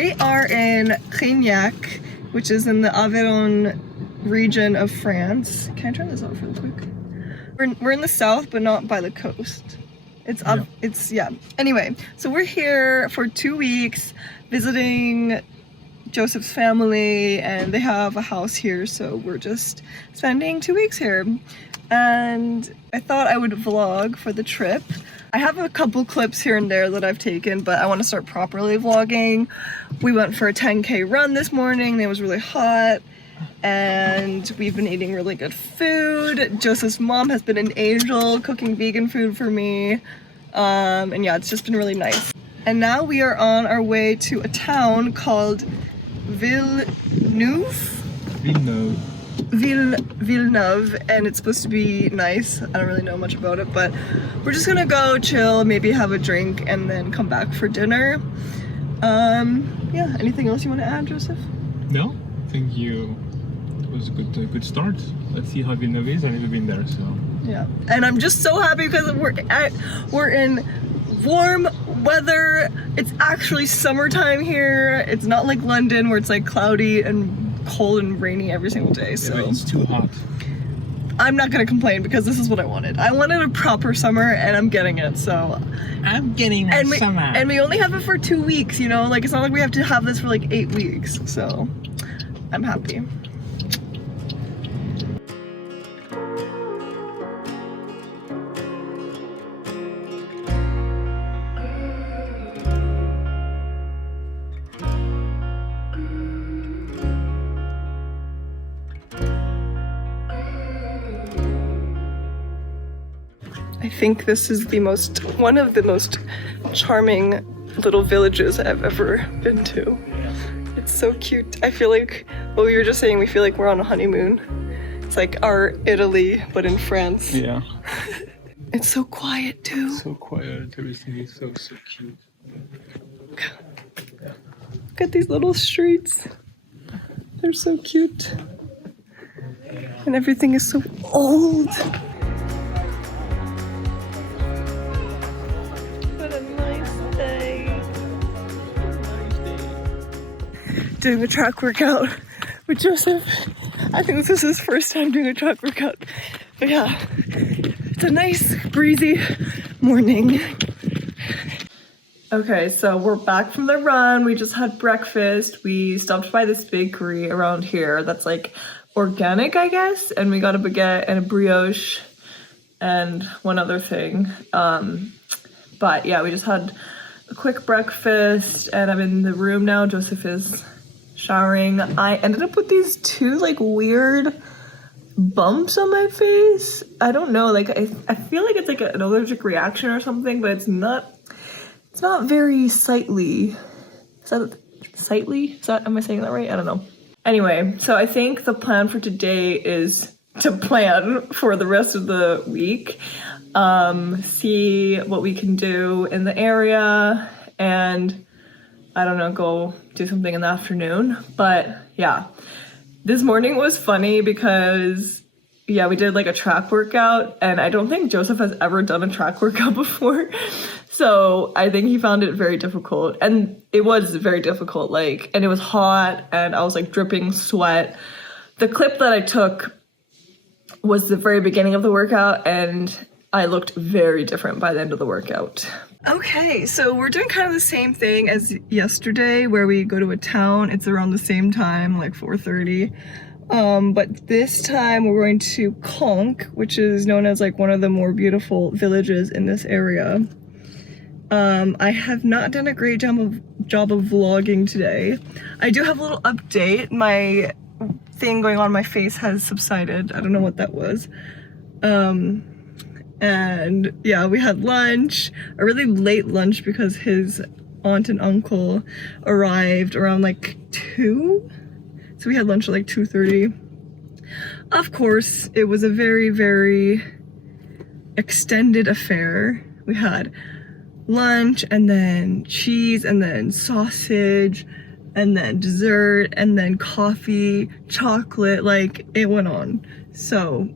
we are in Rignac, which is in the Aveyron region of France. Can I turn this off real quick? We're in the south, but not by the coast. Yeah. Anyway, so we're here for 2 weeks visiting Joseph's family, and they have a house here, so we're just spending 2 weeks here. And I thought I would vlog for the trip. I have a couple clips here and there that I've taken, but I want to start properly vlogging. We went for a 10K run this morning. It was really hot, and we've been eating really good food. Joseph's mom has been an angel cooking vegan food for me. And yeah, it's just been really nice. And now we are on our way to a town called Villeneuve, and it's supposed to be nice. I don't really know much about it, but we're just gonna go chill, maybe have a drink, and then come back for dinner. Yeah, anything else you want to add, Joseph? No, I think it was a good start. Let's see how Villeneuve is. I've never been there, so yeah. And I'm just so happy because we're in warm weather. It's actually summertime here. It's not like London where it's like cloudy and cold and rainy every single day. So yeah, it's too hot. I'm not gonna complain because this is what I wanted. I wanted a proper summer, and I'm getting it. So I'm getting that summer. And we only have it for 2 weeks. You know, like it's not like we have to have this for like 8 weeks. So I'm happy. I think this is one of the most charming little villages I've ever been to. It's so cute. I feel like, what we were just saying, we feel like we're on a honeymoon. It's like our Italy, but in France. Yeah. It's so quiet too. So quiet. Everything is so cute. Look at these little streets. They're so cute. And everything is so old. Doing a track workout with Joseph. I think this is his first time doing a track workout. But yeah, it's a nice breezy morning. Okay, so we're back from the run. We just had breakfast. We stopped by this bakery around here that's like organic, I guess. And we got a baguette and a brioche and one other thing. But yeah, we just had a quick breakfast, and I'm in the room now. Joseph is showering. I ended up with these two like weird bumps on my face. I don't know, like I feel like it's like an allergic reaction or something, but it's not very sightly. Is that sightly? Am I saying that right? I don't know. Anyway, so I think the plan for today is to plan for the rest of the week. See what we can do in the area, and I don't know, go do something in the afternoon. But yeah, this morning was funny because yeah, we did like a track workout, and I don't think Joseph has ever done a track workout before. So I think he found it very difficult, and it was very difficult, like, and it was hot, and I was like dripping sweat. The clip that I took was the very beginning of the workout, and I looked very different by the end of the workout. Okay, so we're doing kind of the same thing as yesterday where we go to a town. It's around the same time, like 4:30. But this time we're going to Conques, which is known as like one of the more beautiful villages in this area. I have not done a great job of vlogging today. I do have a little update. My thing going on my face has subsided. I don't know what that was. And yeah, we had lunch, a really late lunch because his aunt and uncle arrived around like 2. So we had lunch at like 2:30. Of course, it was a very, very extended affair. We had lunch, and then cheese, and then sausage, and then dessert, and then coffee, chocolate, like it went on. So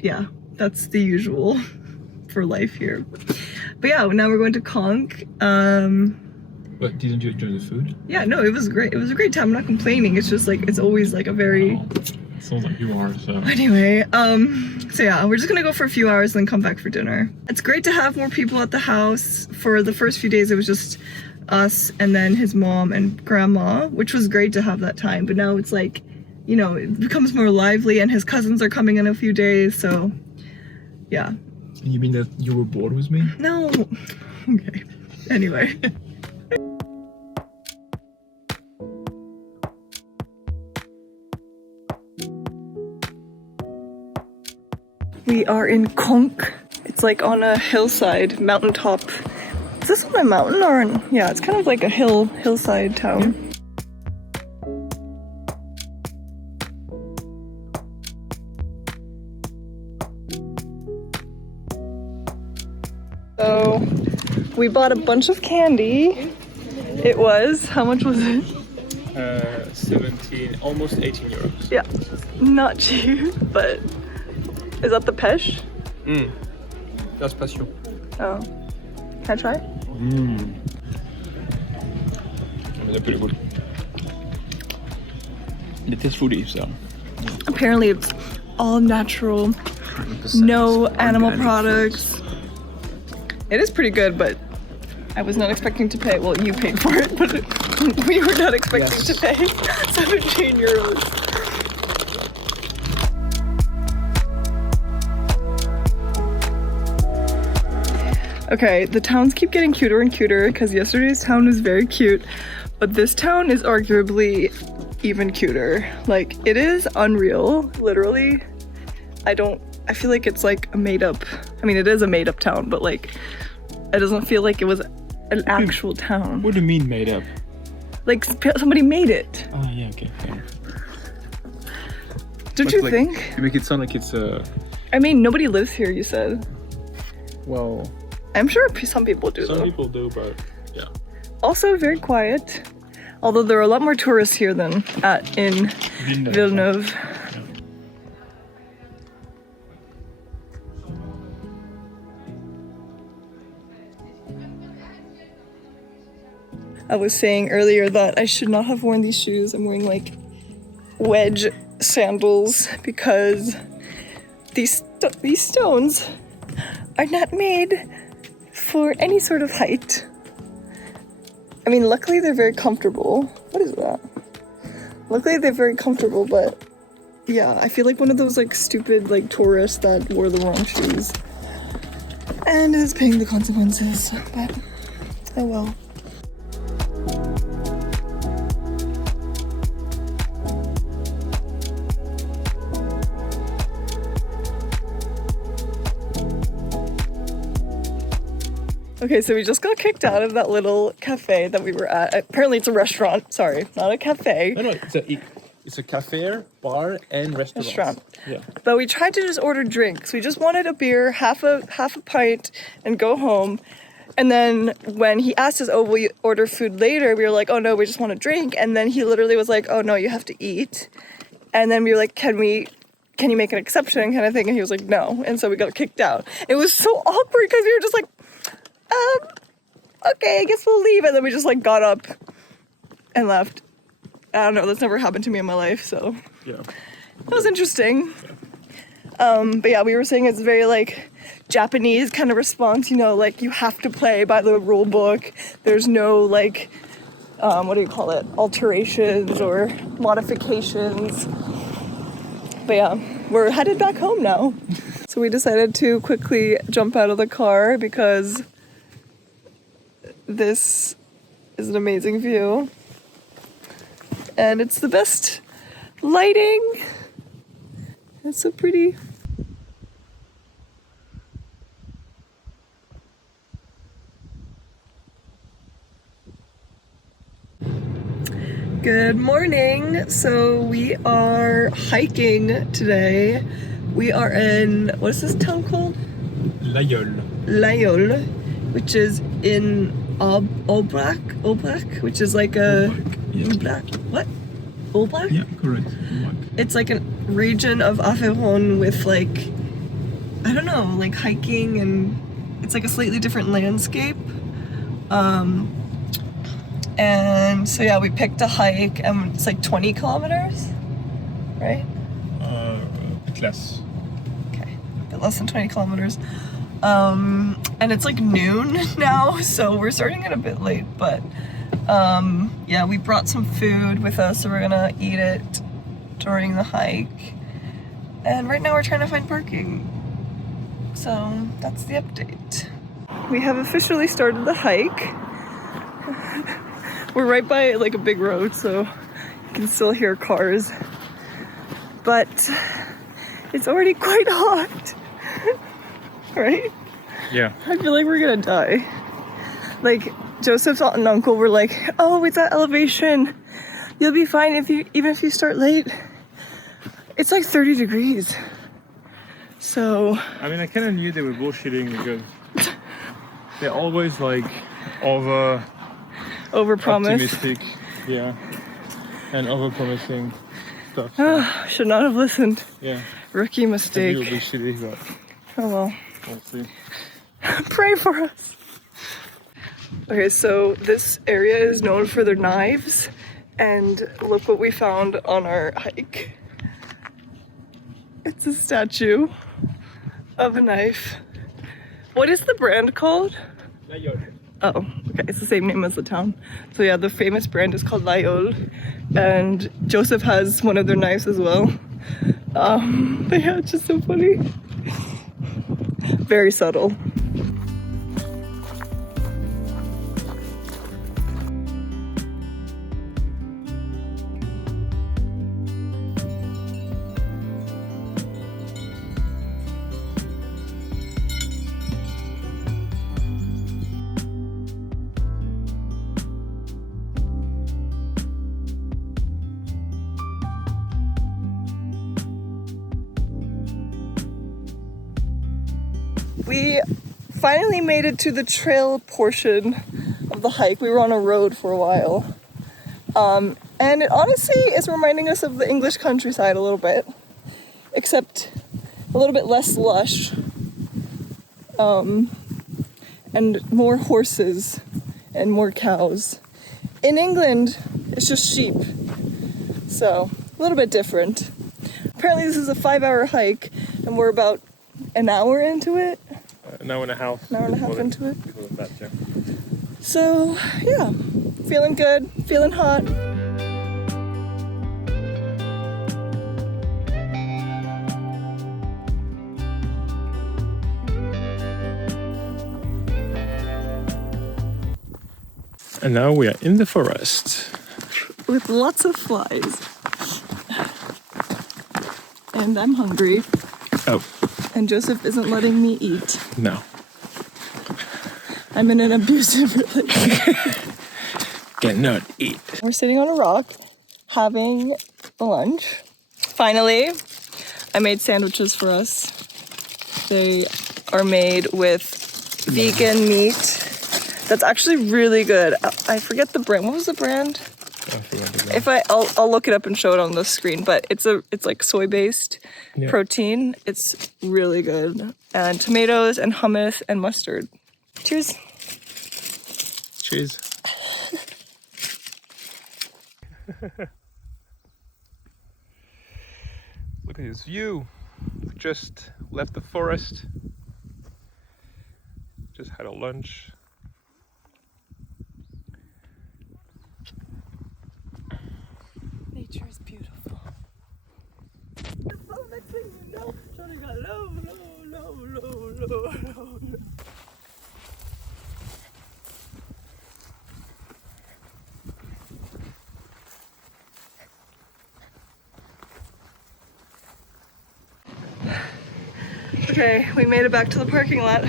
yeah, that's the usual for life here. But yeah, now we're going to Conques. But didn't you enjoy the food? Yeah, no, it was great. It was a great time. I'm not complaining. It's just like, it's always like a very... Wow. Sounds like you are, so... Anyway, so yeah, we're just gonna go for a few hours and then come back for dinner. It's great to have more people at the house. For the first few days, it was just us and then his mom and grandma, which was great to have that time. But now it's like, you know, it becomes more lively and his cousins are coming in a few days, so yeah. You mean that you were bored with me? No. Okay. Anyway. We are in Conques. It's like on a hillside, mountaintop. Is this on a mountain or an... Yeah, it's kind of like a hillside town. Yeah. So we bought a bunch of candy. It was, how much was it? 17, almost 18 euros. Yeah, not cheap, but is that the pêche? That's passion. Oh, can I try? They're pretty good. It tastes fruity, so. Apparently it's all natural, no animal products. It is pretty good, but I was not expecting to pay. Well, you paid for it, but we were not expecting to pay 17 euros. Okay, the towns keep getting cuter and cuter because yesterday's town was very cute, but this town is arguably even cuter. Like, it is unreal, literally. I feel like it's like a made up, I mean, it is a made up town, but like, it doesn't feel like it was an actual town. What do you mean made up? Like, somebody made it. Oh, yeah, okay, fair. Don't you think? You make it sound like it's I mean, nobody lives here, you said. Well... I'm sure some people do, Some people do, but yeah. Also very quiet. Although there are a lot more tourists here than in Villeneuve. Yeah. I was saying earlier that I should not have worn these shoes. I'm wearing like wedge sandals because these stones are not made for any sort of height. I mean, luckily they're very comfortable. What is that? Luckily they're very comfortable, but yeah, I feel like one of those like stupid like tourists that wore the wrong shoes and is paying the consequences, but oh well. Okay, so we just got kicked out of that little cafe that we were at. Apparently it's a restaurant. Sorry, not a cafe. No, it's a cafe, bar, and restaurant. Yeah. But we tried to just order drinks. We just wanted a beer, half a pint, and go home. And then when he asked us, oh, will you order food later? We were like, oh no, we just want a drink. And then he literally was like, oh no, you have to eat. And then we were like, can you make an exception kind of thing? And he was like, no. And so we got kicked out. It was so awkward because we were just like, okay, I guess we'll leave. And then we just like got up and left. I don't know, that's never happened to me in my life, so yeah, that was interesting. But yeah, we were saying it's very like Japanese kind of response, you know, like you have to play by the rule book. There's no like, what do you call it, alterations or modifications. But yeah, we're headed back home now. So we decided to quickly jump out of the car because this is an amazing view. And it's the best lighting. It's so pretty. Good morning. So we are hiking today. We are in, what is this town called? Laïol, which is in Aubrac, which is like a what? Aubrac? Yeah, correct. It's like a region of Aveyron with like, I don't know, like hiking, and it's like a slightly different landscape. And so yeah, we picked a hike and it's like 20 kilometers, right? A bit less. Okay, a bit less than 20 kilometers. And it's like noon now, so we're starting it a bit late, but yeah, we brought some food with us, so we're gonna eat it during the hike. And right now we're trying to find parking. So that's the update. We have officially started the hike. We're right by like a big road, so you can still hear cars. But it's already quite hot, right? Yeah. I feel like we're gonna die. Like Joseph's aunt and uncle were like, "Oh, it's at elevation. You'll be fine even if you start late." It's like 30 degrees. So I mean, I kind of knew they were bullshitting because they're always like over promised. optimistic, yeah, and over promising stuff. So, Should not have listened. yeah, Rookie maybe mistake. it'll be shitty, but Oh well. we'll see. Pray for us. Okay, so this area is known for their knives, and look what we found on our hike. It's a statue of a knife. What is the brand called? Oh, okay, it's the same name as the town. So yeah, the famous brand is called Layol, and Joseph has one of their knives as well. But yeah, it's just so funny. Very subtle. We finally made it to the trail portion of the hike. We were on a road for a while. And it honestly is reminding us of the English countryside a little bit, except a little bit less lush, and more horses and more cows. In England, it's just sheep, so a little bit different. Apparently this is a 5-hour hike, and we're about an hour into it. An hour and a half. An hour and a half into it. Because of that, yeah. So yeah, feeling good, feeling hot. And now we are in the forest. With lots of flies. And I'm hungry. Oh, And Joseph isn't letting me eat. no. I'm in an abusive relationship. Cannot eat. We're sitting on a rock, having lunch. Finally, I made sandwiches for us. They are made with vegan meat. That's actually really good. I forget the brand. What was the brand? I'll look it up and show it on the screen. But it's like soy-based protein. It's really good. And tomatoes and hummus and mustard. Cheers. Cheers. Look at this view. We just left the forest. Just had a lunch. Nature is beautiful. Next thing you know, Johnny got low. Okay, we made it back to the parking lot.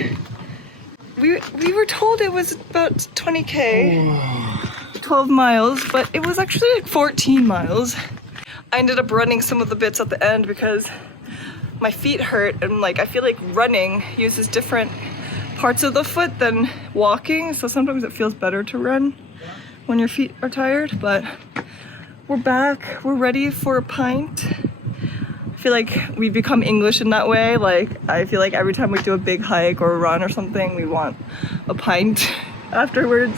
We were told it was about 20k, 12 miles, but it was actually like 14 miles. I ended up running some of the bits at the end because my feet hurt, and like I feel like running uses different parts of the foot than walking, so sometimes it feels better to run when your feet are tired. But we're back, we're ready for a pint. I feel like we've become English in that way. Like I feel like every time we do a big hike or a run or something, we want a pint afterwards.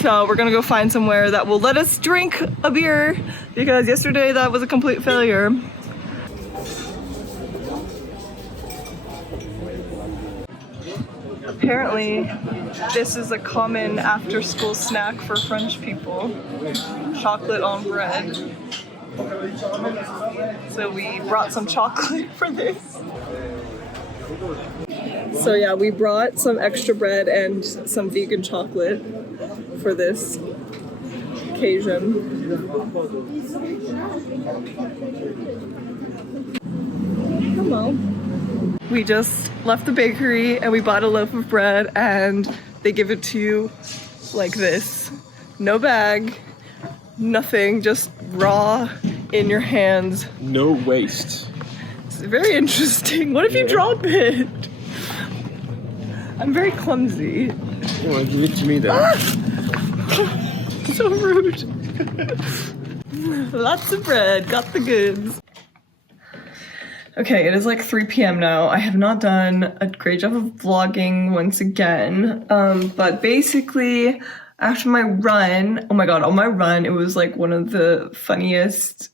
So we're gonna go find somewhere that will let us drink a beer because yesterday that was a complete failure. Apparently, this is a common after-school snack for French people. Chocolate on bread. So we brought some chocolate for this. So yeah, we brought some extra bread and some vegan chocolate for this occasion. Hello. We just left the bakery and we bought a loaf of bread and they give it to you like this. No bag, nothing, just raw in your hands. No waste. It's very interesting. What if you drop it? I'm very clumsy. You want to give it to me then? So rude. Lots of bread, got the goods. Okay, it is like 3 p.m. now. I have not done a great job of vlogging once again. But basically, after my run, oh my god, on my run, it was like one of the funniest,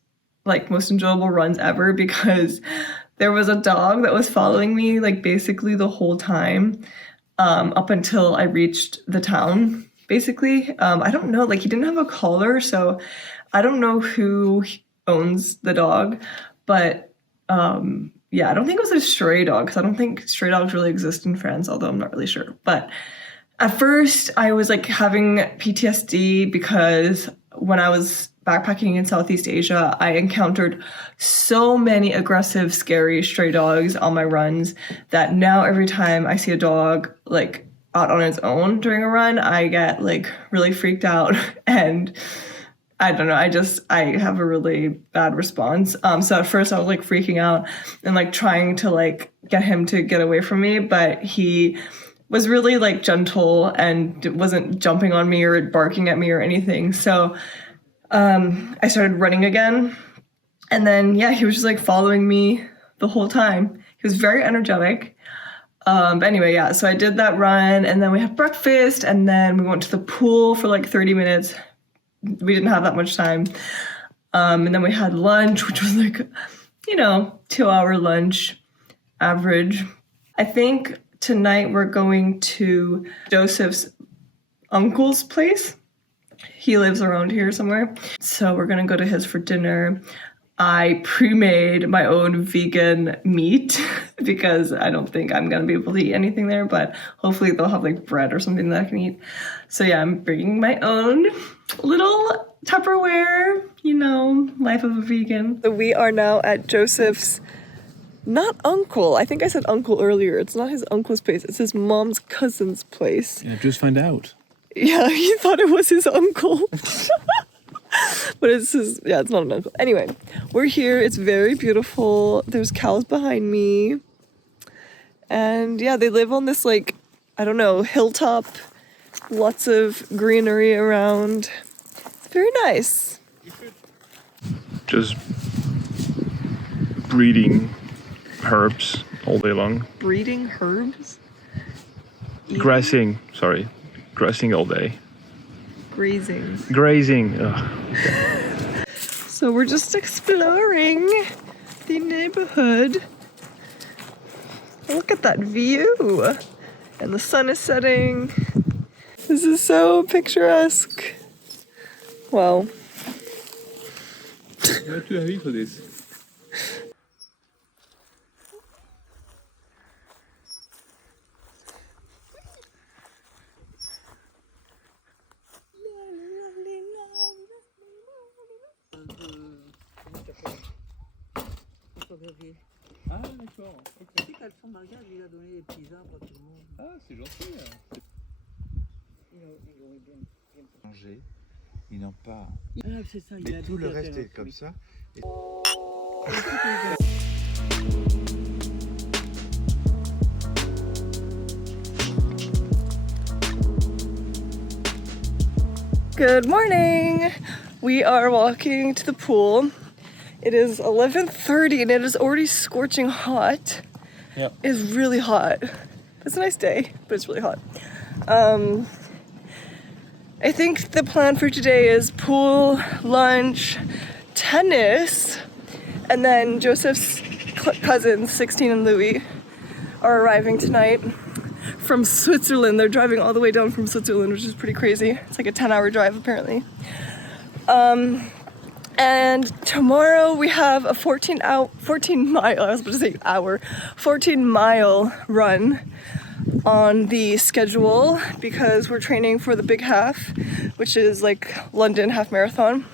like most enjoyable runs ever because there was a dog that was following me like basically the whole time up until I reached the town, basically. I don't know, like he didn't have a collar, so I don't know who owns the dog, but yeah, I don't think it was a stray dog because I don't think stray dogs really exist in France, although I'm not really sure. But at first I was like having PTSD because when I was backpacking in Southeast Asia, I encountered so many aggressive, scary stray dogs on my runs that now every time I see a dog like out on its own during a run, I get like really freaked out and I don't know, I have a really bad response. So at first I was like freaking out and like trying to like get him to get away from me, but he was really like gentle and wasn't jumping on me or barking at me or anything. So I started running again. And then, yeah, he was just like following me the whole time. He was very energetic. But anyway, yeah, so I did that run and then we had breakfast and then we went to the pool for like 30 minutes. We didn't have that much time. And then we had lunch, which was like, 2-hour lunch average. I think tonight we're going to Joseph's uncle's place. He lives around here somewhere. So we're gonna go to his for dinner. I pre-made my own vegan meat because I don't think I'm gonna be able to eat anything there, but hopefully they'll have like bread or something that I can eat. So yeah, I'm bringing my own little Tupperware, life of a vegan. So we are now at Joseph's, not uncle. I think I said uncle earlier. It's not his uncle's place. It's his mom's cousin's place. Yeah, just find out. Yeah, he thought it was his uncle. But it's not an uncle. Anyway, we're here. It's very beautiful. There's cows behind me. And yeah, they live on this like, I don't know, hilltop. Lots of greenery around. It's very nice. Just breeding herbs all day long. Breeding herbs? Grassing all day. Grazing. Ugh. So we're just exploring the neighborhood. Look at that view. And the sun is setting. This is so picturesque. Wow. You're too heavy for this. Ah d'accord, ok. Quand Alphonse Margard lui a donné des petits arbres à tout le monde. Ah c'est gentil. Il aurait bien Manger, ils n'ont pas. Ah, c'est ça, il Mais a tout dit le qu'il reste avait est comme ça. Good morning! We are walking to the pool. It is 11:30 and it is already scorching hot. Yep. It's really hot. It's a nice day, but it's really hot. I think the plan for today is pool, lunch, tennis, and then Joseph's cousins, 16 and Louis, are arriving tonight from Switzerland. They're driving all the way down from Switzerland, which is pretty crazy. It's like a 10-hour drive apparently. And tomorrow we have a 14-mile run on the schedule because we're training for the big half, which is like London half marathon.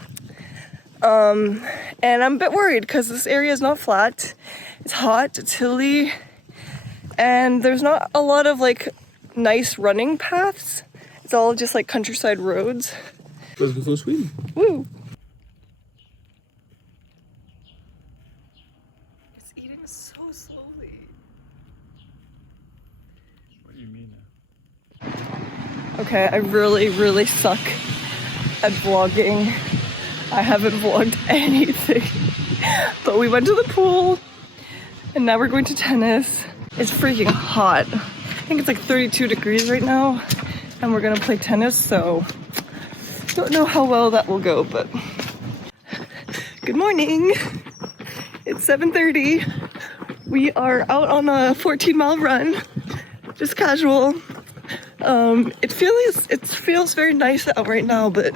And I'm a bit worried because this area is not flat. It's hot, it's hilly, and there's not a lot of like nice running paths. It's all just like countryside roads. Let's go for Sweden. Woo! It's eating so slowly. What do you mean? Okay, I really suck at vlogging. I haven't vlogged anything. But we went to the pool and now we're going to tennis. It's freaking hot. I think it's like 32 degrees right now and we're gonna play tennis, so don't know how well that will go, but good morning. It's 7:30. We are out on a 14-mile run, just casual. It feels very nice out right now, but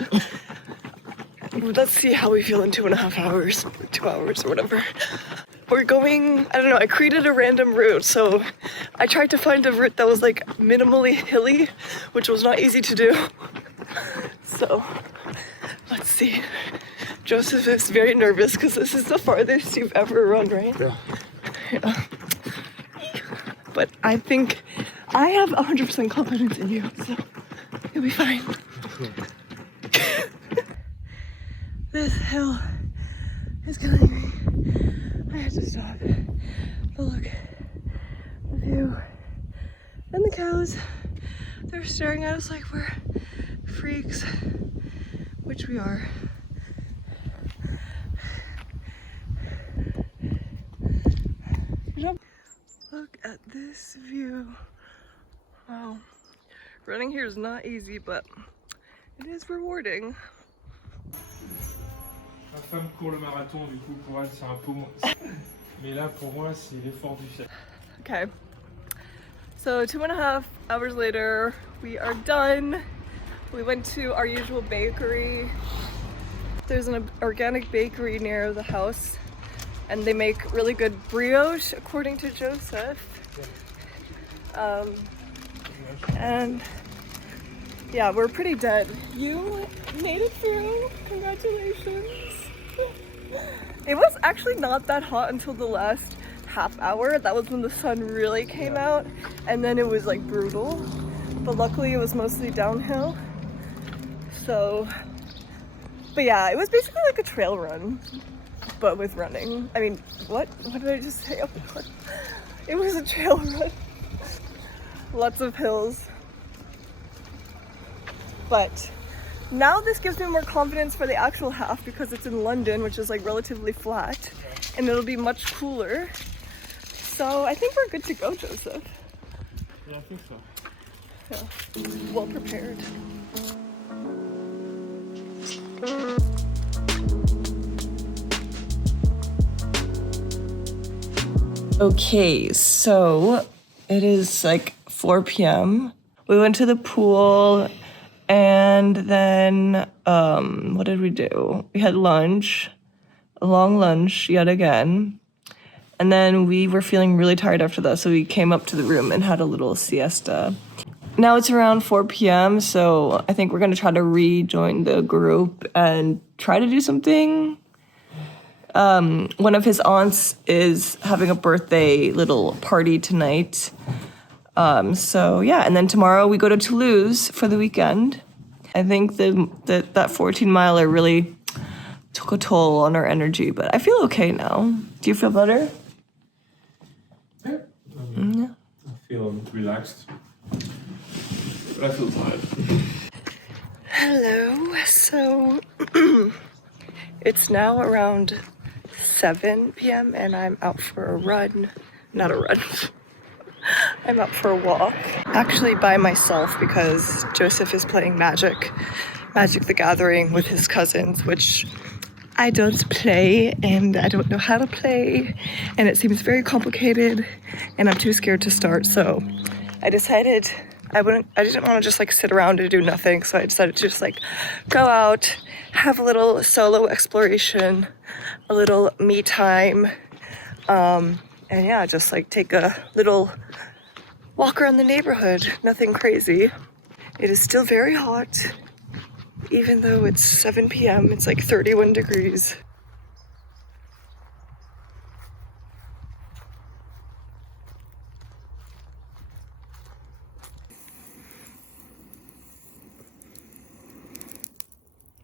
let's see how we feel in 2.5 hours, 2 hours or whatever. We're going, I don't know, I created a random route, so I tried to find a route that was like minimally hilly, which was not easy to do. So, let's see. Joseph is very nervous because this is the farthest you've ever run, right? Yeah. But I think I have 100% confidence in you, so you'll be fine. This hill is killing me. I had to stop. But look, the view and the cows, they're staring at us like we're freaks, which we are. Look at this view. Wow. Running here is not easy, but it is rewarding. Ma femme court le marathon, du coup pour elle c'est un peu moins. Mais là pour moi c'est l'effort du fait. Okay. So 2.5 hours later, we are done. We went to our usual bakery. There's an organic bakery near the house and they make really good brioche according to Joseph. And yeah, we're pretty dead. You made it through. Congratulations. It was actually not that hot until the last half hour. That was when the sun really came out, and then it was like brutal. But luckily it was mostly downhill. So, but yeah, it was basically like a trail run, but with running. I mean, what did I just say? It was a trail run. Lots of hills. But now this gives me more confidence for the actual half because it's in London, which is like relatively flat, and it'll be much cooler. So I think we're good to go, Joseph. Yeah, I think so. Yeah, well prepared. Okay, so it is like 4 p.m. We went to the pool and then what did we do? We had lunch, a long lunch yet again. And then we were feeling really tired after that, so we came up to the room and had a little siesta. Now it's around 4 p.m., so I think we're gonna try to rejoin the group and try to do something. One of his aunts is having a birthday little party tonight. So yeah, and then tomorrow we go to Toulouse for the weekend. I think that 14-miler really took a toll on our energy, but I feel okay now. Do you feel better? Yeah. I feel relaxed. But I feel tired. Hello. So it's now around 7 p.m. and I'm out for a run. Not a run. I'm up for a walk. Actually by myself because Joseph is playing Magic the Gathering with his cousins, which I don't play and I don't know how to play and it seems very complicated and I'm too scared to start, so I decided I didn't want to just like sit around and do nothing, so I decided to just like go out, have a little solo exploration, a little me time, and yeah, just like take a little walk around the neighborhood. Nothing crazy. It is still very hot. Even though it's 7 p.m., it's like 31 degrees.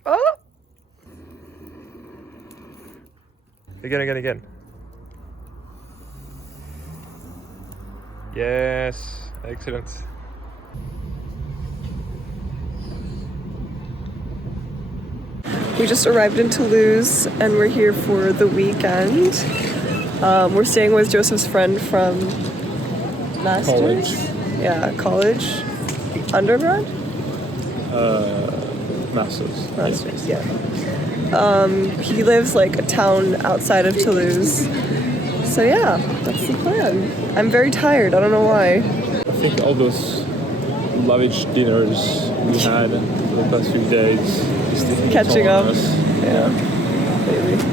Oh! Again. Yes, excellent. We just arrived in Toulouse and we're here for the weekend. We're staying with Joseph's friend from Masters? College. Yeah, college. Undergrad? Masters. Yeah. He lives like a town outside of Toulouse. So yeah, that's the plan. I'm very tired, I don't know why. I think all those lavish dinners we had for the past few days is taking Catching toll on up. us. Yeah, maybe.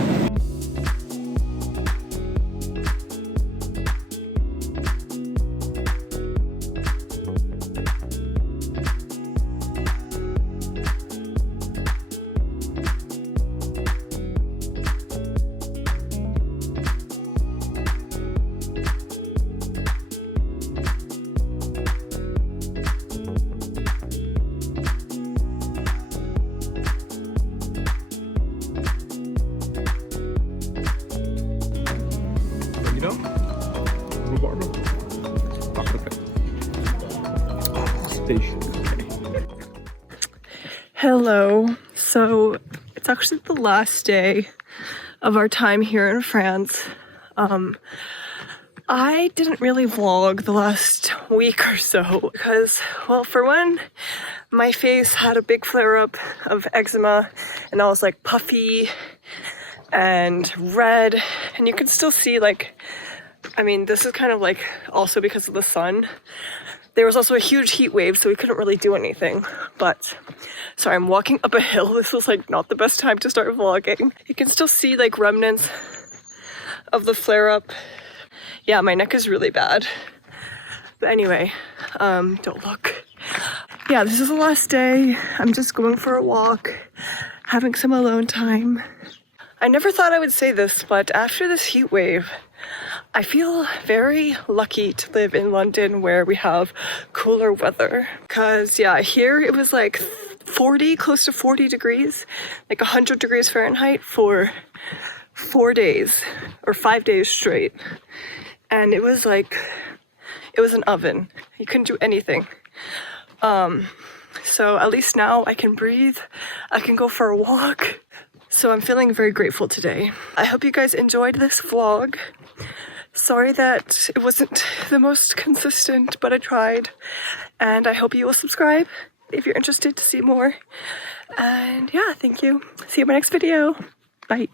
Hello. So it's actually the last day of our time here in France. I didn't really vlog the last week or so because, well, for one, my face had a big flare-up of eczema and I was like puffy and red, and you can still see like, I mean, this is kind of like also because of the sun. There was also a huge heat wave, so we couldn't really do anything. But, sorry, I'm walking up a hill. This was like not the best time to start vlogging. You can still see like remnants of the flare-up. Yeah, my neck is really bad. But anyway, don't look. Yeah, this is the last day. I'm just going for a walk, having some alone time. I never thought I would say this, but after this heat wave, I feel very lucky to live in London where we have cooler weather. Cause yeah, here it was like 40, close to 40 degrees, like 100 degrees Fahrenheit for 4 days or 5 days straight. And it was like, it was an oven. You couldn't do anything. So at least now I can breathe, I can go for a walk. So I'm feeling very grateful today. I hope you guys enjoyed this vlog. Sorry that it wasn't the most consistent, but I tried. And I hope you will subscribe if you're interested to see more. And yeah, thank you. See you in my next video. Bye.